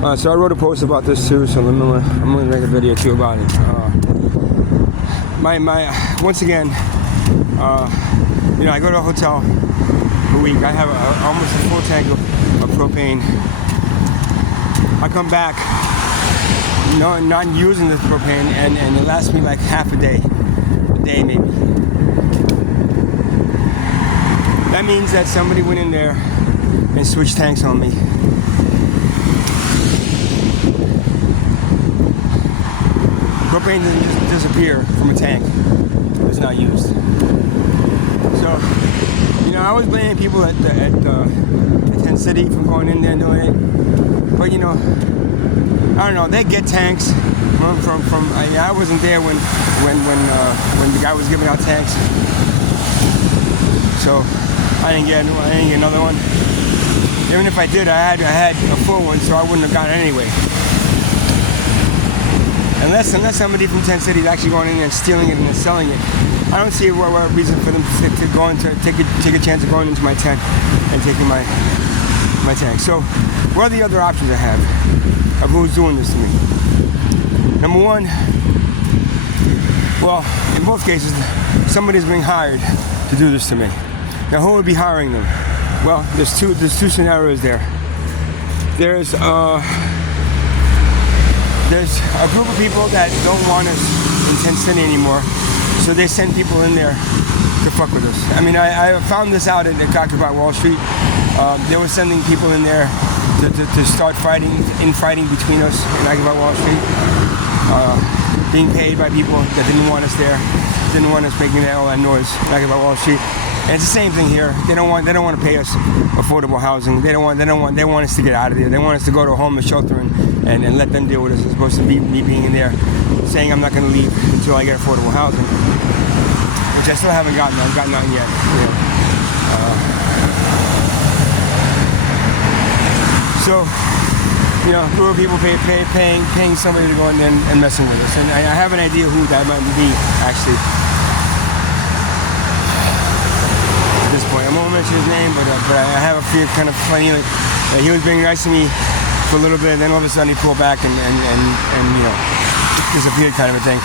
So I wrote a post about this too, so I'm gonna make a video too about it. Once again, I go to a hotel a week. I have almost a full tank of propane. I come back, not using the propane, and it lasts me like half a day maybe. That means that somebody went in there and switched tanks on me. Propane doesn't just disappear from a tank that's not used. So, I was blaming people at Tent City from going in there and doing it. But I don't know. They get tanks from. I wasn't there when the guy was giving out tanks. So I didn't get another one. Even if I did, I had a full one, so I wouldn't have gotten it anyway. Unless somebody from Tent City is actually going in there and stealing it and then selling it, I don't see what reason for them to go into take a chance of going into my tent and taking my tank. So, what are the other options I have of who's doing this to me? Number one, well, in both cases, somebody's being hired to do this to me. Now, who would be hiring them? Well, there's two scenarios there. There's a group of people that don't want us in Tent City anymore, so they send people in there to fuck with us. I mean, I found this out at Occupy Wall Street. They were sending people in there to start fighting between us in Occupy Wall Street, being paid by people that didn't want us there, didn't want us making all that noise in Occupy Wall Street. And it's the same thing here. They don't want to pay us affordable housing. They want us to get out of there. They want us to go to a homeless shelter and let them deal with us, as opposed to me being in there saying I'm not going to leave until I get affordable housing, which I still haven't gotten. I've gotten none yet. So, group of people paying somebody to go in there and messing with us, and I have an idea who that might be actually. At this point, I won't mention his name, but I have a feel kind of funny. He was being nice to me for a little bit, and then all of a sudden he pulled back and disappeared, kind of a thing.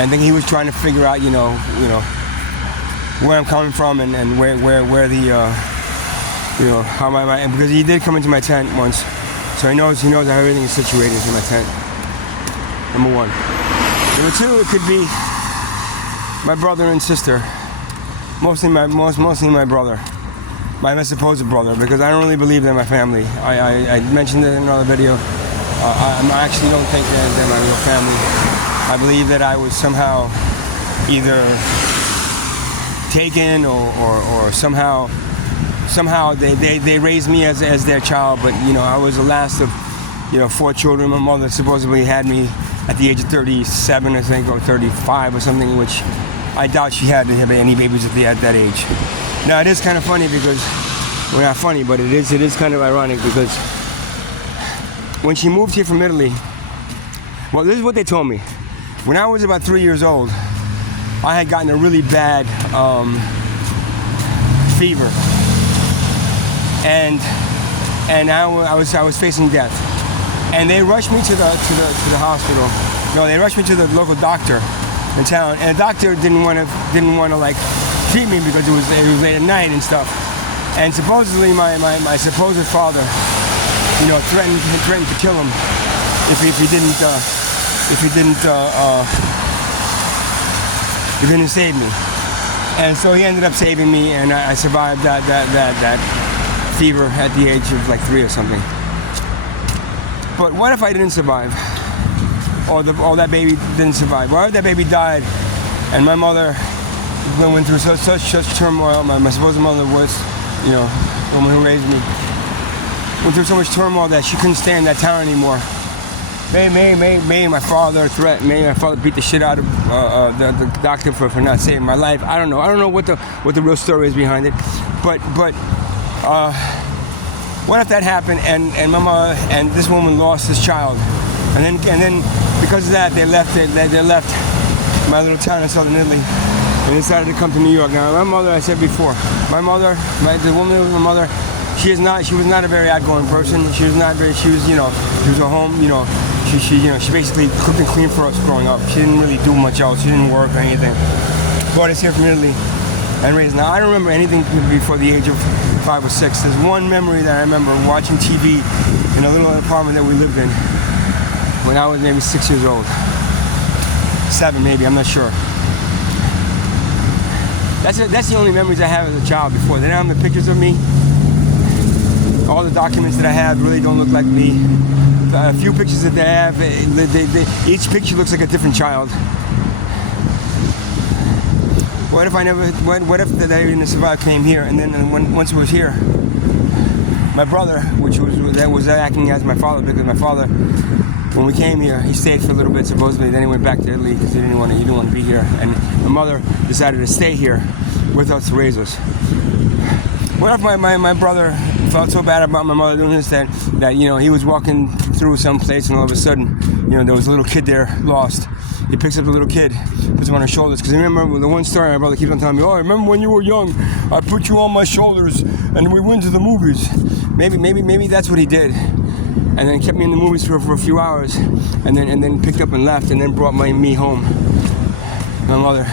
And then he was trying to figure out, where I'm coming from and where the how my because he did come into my tent once, so he knows how everything is situated in my tent. Number one. Number two, it could be my brother and sister. Mostly my brother, my supposed brother, because I don't really believe they're my family. I mentioned it in another video. I actually don't think they're my real family. I believe that I was somehow either taken or somehow they raised me as their child. But I was the last of 4 children. My mother supposedly had me at the age of 37, I think, or 35 or something, which I doubt she had to have any babies at that age. Now, it is kind of funny because, well, not funny, but it is kind of ironic because when she moved here from Italy, well, this is what they told me. When I was about 3 years old, I had gotten a really bad fever, and I was facing death, and they rushed me to the hospital. No, they rushed me to the local doctor in town, and the doctor didn't want to like treat me because it was late at night and stuff. And supposedly my supposed father, threatened to kill him if he didn't save me. And so he ended up saving me, and I survived that fever at the age of like 3 or something. But what if I didn't survive? Or that baby didn't survive? What if that baby died and my mother went through such turmoil? My supposed mother was, the woman who raised me, went through so much turmoil that she couldn't stay in that town anymore. May my father beat the shit out of the doctor for not saving my life. I don't know what the real story is behind it, but what if that happened and my mother and this woman lost this child, and then because of that they left my little town in southern Italy and decided to come to New York. Now my mother, I said before, the woman with my mother She was not a very outgoing person. She was at home, she basically cooked and cleaned for us growing up. She didn't really do much else. She didn't work or anything. Brought us here from Italy and raised. Now, I don't remember anything before the age of 5 or 6. There's one memory that I remember watching TV in a little apartment that we lived in when I was maybe 6 years old. 7 maybe, I'm not sure. That's the only memories I have as a child before. Then I have the pictures of me. All the documents that I have really don't look like me. A few pictures that they have, each picture looks like a different child. What if I didn't survive, came here, and then once I was here, my brother, that was acting as my father, because my father, when we came here, he stayed for a little bit supposedly. Then he went back to Italy because he didn't want to be here. And my mother decided to stay here with us to raise us. What if my brother felt so bad about my mother doing this that he was walking through some place and all of a sudden, there was a little kid there lost. He picks up the little kid, puts him on his shoulders. Because I remember the one story my brother keeps on telling me, I remember when you were young, I put you on my shoulders and we went to the movies. Maybe that's what he did. And then kept me in the movies for a few hours, and then picked up and left, and then brought me home. My mother,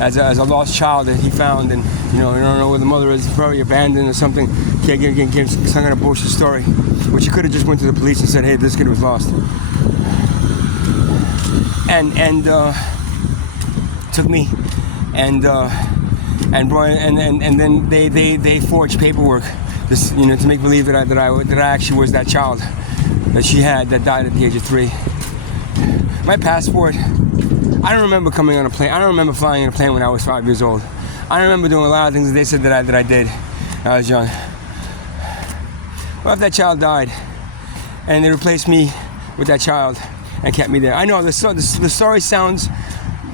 as a lost child that he found, and I don't know where the mother is, probably abandoned or something. Gave some kind of bullshit story, which he could have just went to the police and said, hey, this kid was lost. And took me and brought, and then they forged paperwork, to make believe that I actually was that child that she had that died at the age of 3. My passport, I don't remember coming on a plane. I don't remember flying in a plane when I was 5 years old. I don't remember doing a lot of things that they said that I did when I was young. What if that child died and they replaced me with that child and kept me there? I know the story sounds,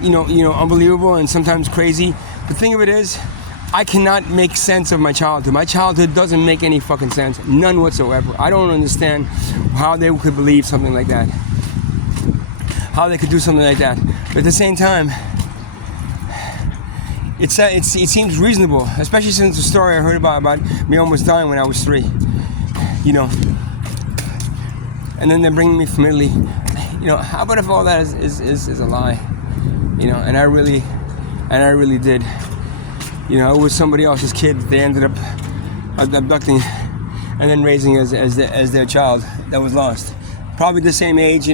unbelievable and sometimes crazy. The thing of it is, I cannot make sense of my childhood. My childhood doesn't make any fucking sense. None whatsoever. I don't understand how they could believe something like that. How they could do something like that. But at the same time, it seems reasonable, especially since the story I heard about me almost dying when I was 3. And then they're bringing me from Italy. How about if all that is a lie? And I really did. It was somebody else's kid that they ended up abducting and then raising as their child that was lost. Probably the same age, 3,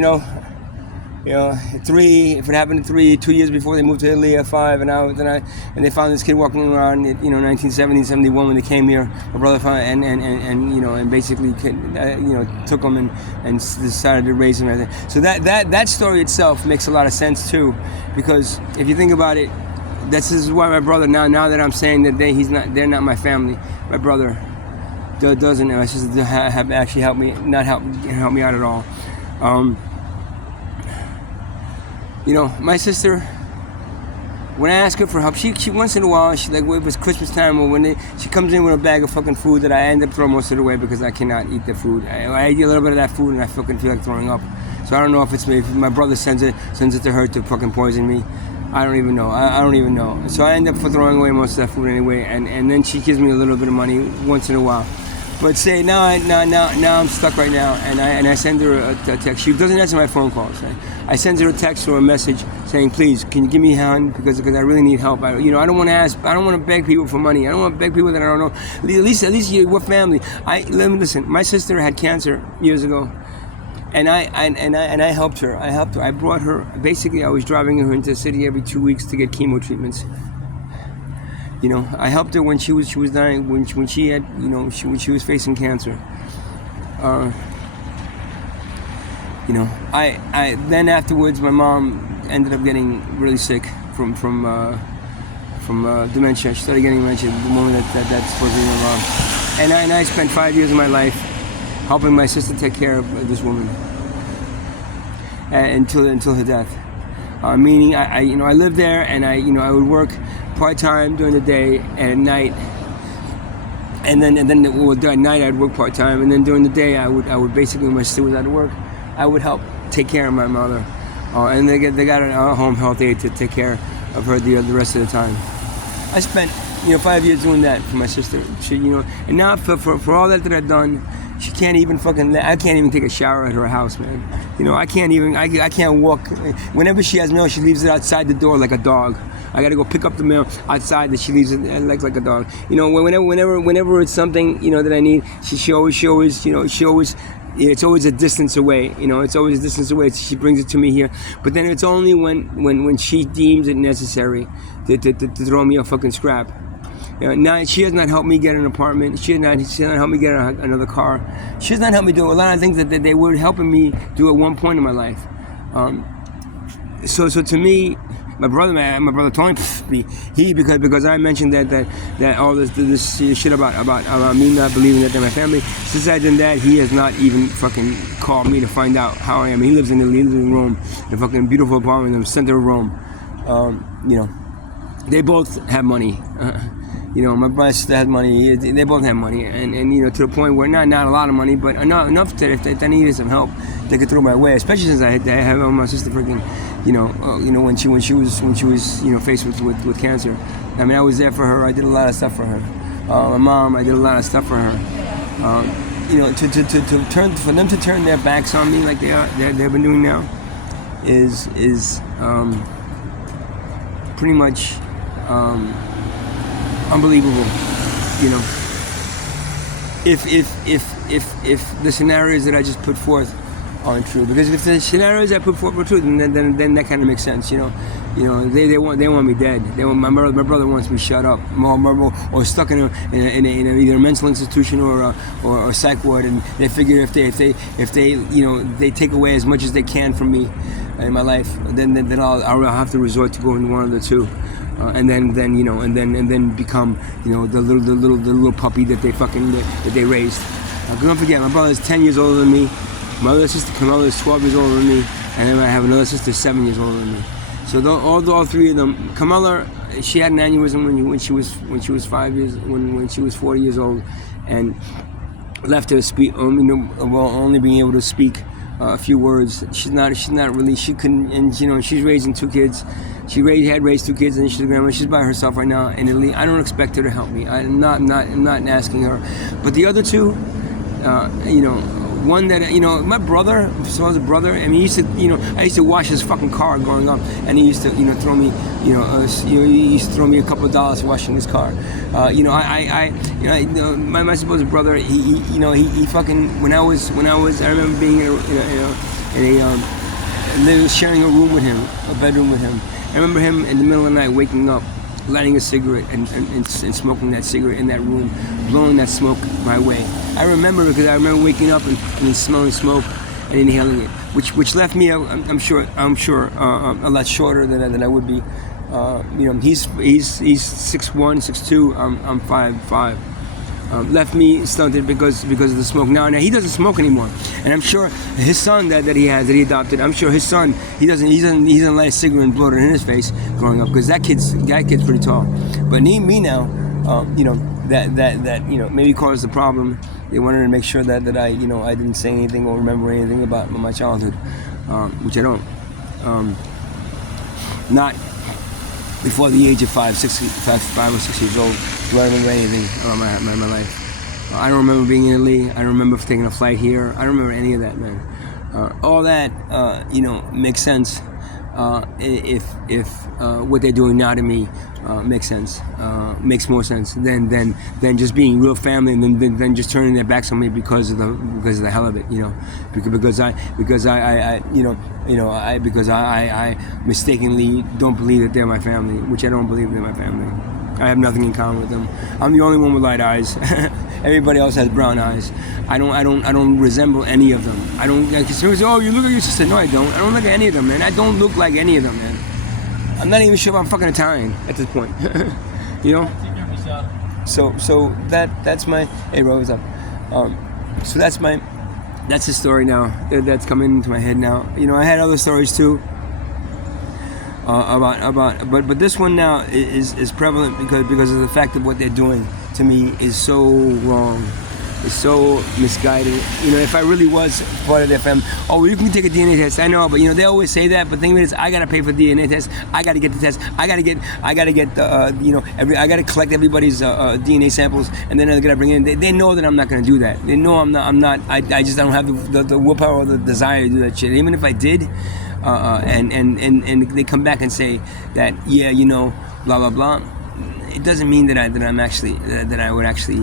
if it happened at 3, 2 years before they moved to Italy at 5, and they found this kid walking around, 1970, 71 when they came here. My brother found and basically, took him and decided to raise him. And everything. So that story itself makes a lot of sense too, because if you think about it, this is why my brother, now that I'm saying that they're not my family, my brother doesn't, my sister have actually helped me out at all. My sister, when I ask her for help, she once in a while, if it's Christmas time or when she comes in with a bag of fucking food that I end up throwing most of it away because I cannot eat the food. I eat a little bit of that food and I fucking feel like throwing up. So I don't know if it's me, if my brother sends it to her to fucking poison me. I don't even know. I don't even know. So I end up throwing away most of that food anyway, and then she gives me a little bit of money once in a while. But say now I'm stuck right now, and I send her a text. She doesn't answer my phone calls. I send her a text or a message saying, please, can you give me a hand because I really need help. I don't want to ask. I don't want to beg people for money. I don't want to beg people that I don't know. At least we're family. Listen. My sister had cancer years ago. And I helped her. I brought her. Basically, I was driving her into the city every 2 weeks to get chemo treatments. I helped her when she was dying. When she had, when she was facing cancer. Then afterwards, my mom ended up getting really sick from dementia. She started getting dementia the moment that's supposed to be my mom. And I spent 5 years of my life helping my sister take care of this woman until her death. Meaning, I lived there, and I would work part-time during the day and at night, and then at night I'd work part-time, and then during the day I would basically, when my sister was out of work, I would help take care of my mother, and they got a home health aide to take care of her the rest of the time. I spent 5 years doing that for my sister. And now for all that I've done, she can't even I can't even take a shower at her house, man. I can't walk. Whenever she has mail, she leaves it outside the door like a dog. I gotta go pick up the mail outside, that she leaves it like a dog. Whenever it's something, that I need, she always, it's always a distance away. It's always a distance away. She brings it to me here, but then it's only when she deems it necessary to throw me a fucking scrap. Now she has not helped me get an apartment. She has not helped me get another car. She has not helped me do a lot of things that they were helping me do at one point in my life. So to me, my brother told me because I mentioned that all this shit about me not believing that they're my family. Since I did that, he has not even fucking called me to find out how I am. He lives in Rome, in a fucking beautiful apartment in the center of Rome. They both have money. My sister has money. They both have money, and to the point where not a lot of money, but enough that if I needed some help, they could throw my way. Especially since I have my sister freaking, when she was faced with cancer. I mean, I was there for her. I did a lot of stuff for her. My mom, I did a lot of stuff for her. For them to turn their backs on me like they've been doing now, is pretty much. Unbelievable, if the scenarios that I just put forth aren't true. Because if the scenarios I put forth were true, then that kind of makes sense. They want me dead. My brother wants me shut up, or stuck in either a mental institution or a psych ward. And they figure if they take away as much as they can from me in my life, then I'll have to resort to going to one of the two. And then become the little puppy that they raised. Don't forget, my brother is 10 years older than me. My other sister Camilla is 12 years older than me, and then I have another sister 7 years older than me. So all three of them. Camilla, she had an aneurysm when she was 5 years when she was 40 years old, and left her only being able to speak a few words. She couldn't, and she's raising two kids. She had raised two kids, and she's a grandma. She's by herself right now in Italy. I don't expect her to help me. I'm not asking her. But the other two, one that my brother, supposed brother. I mean, I used to wash his fucking car growing up, and he used to throw me, he used to throw me a couple of dollars washing his car. My supposed brother, he fucking when I was I remember being sharing a room with him, a bedroom with him. I remember him in the middle of the night waking up, lighting a cigarette and smoking that cigarette in that room, blowing that smoke my way. I remember because I remember waking up and smelling smoke and inhaling it, which left me, I'm sure, a lot shorter than I would be. He's 6'1", 6'2". I'm 5'5". Left me stunted because of the smoke. Now he doesn't smoke anymore, and I'm sure his son that he adopted. I'm sure his son he doesn't light a cigarette and blow it in his face growing up, because that kid's pretty tall. But me now, that maybe caused the problem. They wanted to make sure that I didn't say anything or remember anything about my childhood, which I don't. Not before the age of 5 or 6 years old do I remember anything about my life. I don't remember being in Italy. I don't remember taking a flight here. I don't remember any of that, man. All that makes sense if what they're doing now to me makes sense, makes more sense than just being real family, and then just turning their backs on me because of the hell of it, because I mistakenly don't believe that they're my family, which I don't believe they're my family. I have nothing in common with them. I'm the only one with light eyes. Everybody else has brown eyes. I don't resemble any of them. I don't like someone says, "Oh, you look like your sister." No, I don't. I don't look like any of them, man. I don't look like any of them, man. I'm not even sure if I'm fucking Italian at this point. So that's my. Hey, Ro, what's up? So that's the story now. That's coming into my head now. I had other stories too. But this one now is prevalent because of the fact of what they're doing to me is so wrong. is so misguided. You know, if I really was part of their family, oh, well, you can take a DNA test. I know, but you know, they always say that. But the thing is, I gotta pay for the DNA test. I gotta get the test. I gotta get you know, I gotta collect everybody's DNA samples, and then they're gonna bring it in. They know that I'm not gonna do that. They know I'm not. I just don't have the willpower or the desire to do that shit. Even if I did, and they come back and say that, yeah, you know, blah blah blah. It doesn't mean that I would actually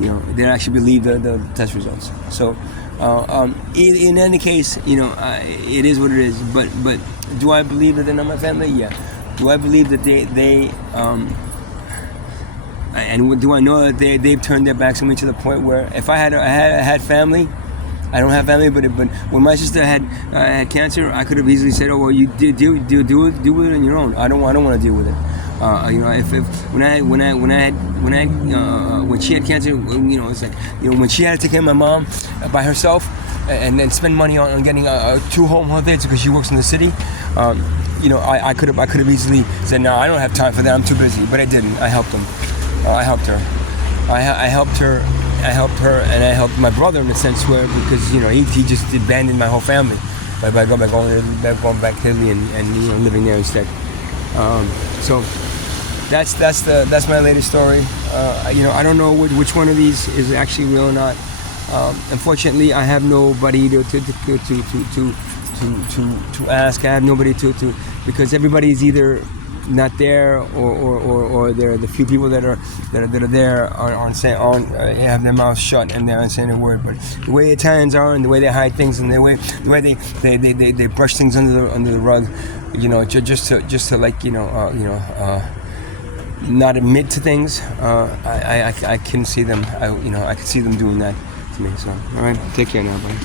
you know, they actually believe the test results. So in any case, you know, it is what it is. But do I believe that they're not my family? Yeah. Do I believe that they and do I know that they've turned their backs on me to the point where if I had family, I don't have family, but when my sister had cancer, I could have easily said, oh well, you deal with it on your own. I don't want to deal with it. You know, when she had cancer, you know, it's like, you know, when she had to take care of my mom by herself and then spend money on getting 2 home health aides because she works in the city. You know, I could have easily said, no, I don't have time for that. I'm too busy. But I didn't. I helped them. I helped her. I helped her. I helped her, and I helped my brother in a sense where, because you know, he just abandoned my whole family by going back to Italy and you know, living there instead. So that's my latest story. You know, I don't know which one of these is actually real or not. Unfortunately, I have nobody to ask. I have nobody to because everybody's either not there or they're the few people that are there aren't saying have their mouths shut and they aren't saying a word. But the way Italians are and the way they hide things and the way they brush things under the rug, you know, just to like, you know, not admit to things. I can see them. I can see them doing that to me. So all right, take care now, buddy.